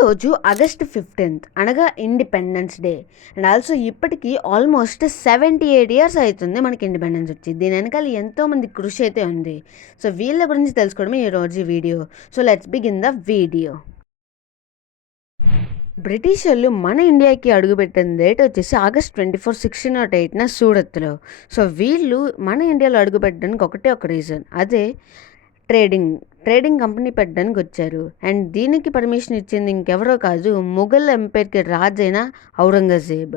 ఈరోజు August 15th అనగా independence day. And also ఇప్పటికీ ఆల్మోస్ట్ 78 ఇయర్స్ అవుతుంది మనకి ఇండిపెండెన్స్ వచ్చి. దీని వెనకాల ఎంతోమంది కృషి అయితే ఉంది. సో వీళ్ళ గురించి తెలుసుకోవడమే ఈరోజు video. So let's begin the video. British వాళ్ళు మన ఇండియాకి అడుగుపెట్టిన డేట్ వచ్చేసి ఆగస్ట్ 24, 1608 సూరత్లో. సో వీళ్ళు మన ఇండియాలో అడుగుపెట్టడానికి ఒకటే ఒక రీజన్, అదే ట్రేడింగ్ కంపెనీ పెట్టడానికి వచ్చారు. అండ్ దీనికి పర్మిషన్ ఇచ్చింది ఇంకెవరో కాదు, ముఘల్ ఎంపైర్కి రాజైన ఔరంగజేబ్.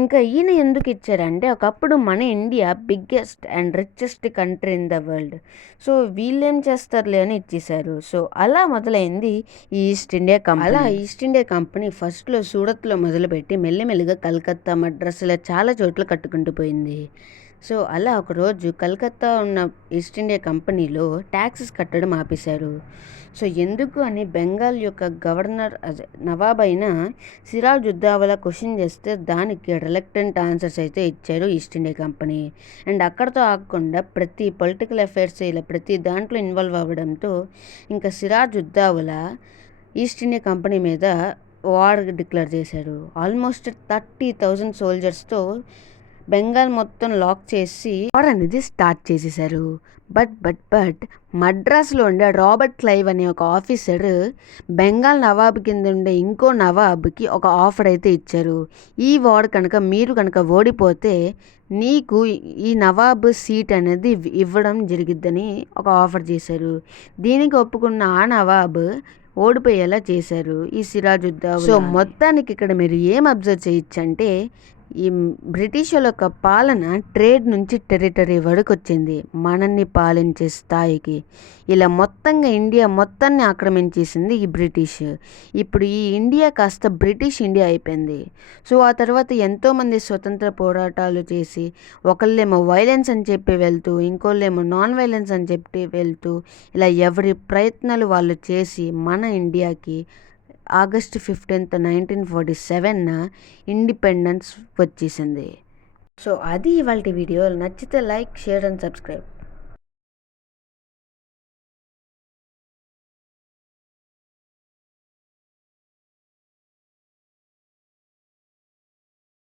ఇంకా ఈయన ఎందుకు ఇచ్చారంటే, ఒకప్పుడు మన India biggest and richest country in the world. So వీళ్ళేం చేస్తారులే అని ఇచ్చేశారు. సో అలా మొదలైంది ఈ ఈస్ట్ ఇండియా కంపెనీ ఫస్ట్లో సూరత్లో మొదలుపెట్టి మెల్లిమెల్లిగా కలకత్తా, మద్రాస్ ఇలా చాలా చోట్ల కట్టుకుంటూ పోయింది. సో అలా ఒకరోజు కలకత్తా ఉన్న ఈస్ట్ ఇండియా కంపెనీలో ట్యాక్సెస్ కట్టడం ఆపేశారు. సో ఎందుకు అని బెంగాల్ యొక్క గవర్నర్ నవాబ్ అయిన సిరాజుద్దౌలా క్వశ్చన్ చేస్తే దానికి రిలక్టెంట్ ఆన్సర్స్ అయితే ఇచ్చారు ఈస్ట్ ఇండియా కంపెనీ. అండ్ అక్కడతో ఆగకుండా ప్రతి పొలిటికల్ అఫైర్స్ ఇలా ప్రతి దాంట్లో ఇన్వాల్వ్ అవ్వడంతో ఇంకా సిరాజుద్దౌలా ఈస్ట్ ఇండియా కంపెనీ మీద వార్ డిక్లేర్ చేశారు. ఆల్మోస్ట్ 30,000 సోల్జర్స్తో బెంగాల్ మొత్తం లాక్ చేసి వార్ అనేది స్టార్ట్ చేసేసారు. బట్ మద్రాసులో ఉండే రాబర్ట్ క్లైవ్ అనే ఒక ఆఫీసర్ బెంగాల్ నవాబ్ కింద ఉండే ఇంకో నవాబ్కి ఒక ఆఫర్ అయితే ఇచ్చారు. ఈ వార్ మీరు కనుక ఓడిపోతే నీకు ఈ నవాబ్ సీట్ అనేది ఇవ్వడం జరిగిద్దని ఒక ఆఫర్ చేశారు. దీనికి ఒప్పుకున్న ఆ నవాబ్ ఓడిపోయేలా చేశారు ఈ సిరాజుద్దౌలా. సో మొత్తానికి ఇక్కడ మీరు ఏం అబ్జర్వ్ చేయొచ్చు అంటే, ఈ బ్రిటిష్ యొక్క పాలన ట్రేడ్ నుంచి టెరిటరీ వరకు వచ్చింది, మనల్ని పాలించే స్థాయికి. ఇలా మొత్తంగా ఇండియా మొత్తాన్ని ఆక్రమించేసింది ఈ బ్రిటిష్. ఇప్పుడు ఈ ఇండియా కాస్త బ్రిటిష్ ఇండియా అయిపోయింది. సో ఆ తర్వాత ఎంతోమంది స్వతంత్ర పోరాటాలు చేసి, ఒకళ్ళేమో వైలెన్స్ అని చెప్పి వెళ్తూ, ఇంకోళ్ళేమో నాన్ వైలెన్స్ అని చెప్పి వెళ్తూ, ఇలా ఎవరి ప్రయత్నాలు వాళ్ళు చేసి మన ఇండియాకి ఆగస్ట్ 15, 1947 ఇండిపెండెన్స్ వచ్చేసింది. సో అది ఇవాళ వీడియో. నచ్చితే లైక్, షేర్ అండ్ సబ్స్క్రైబ్.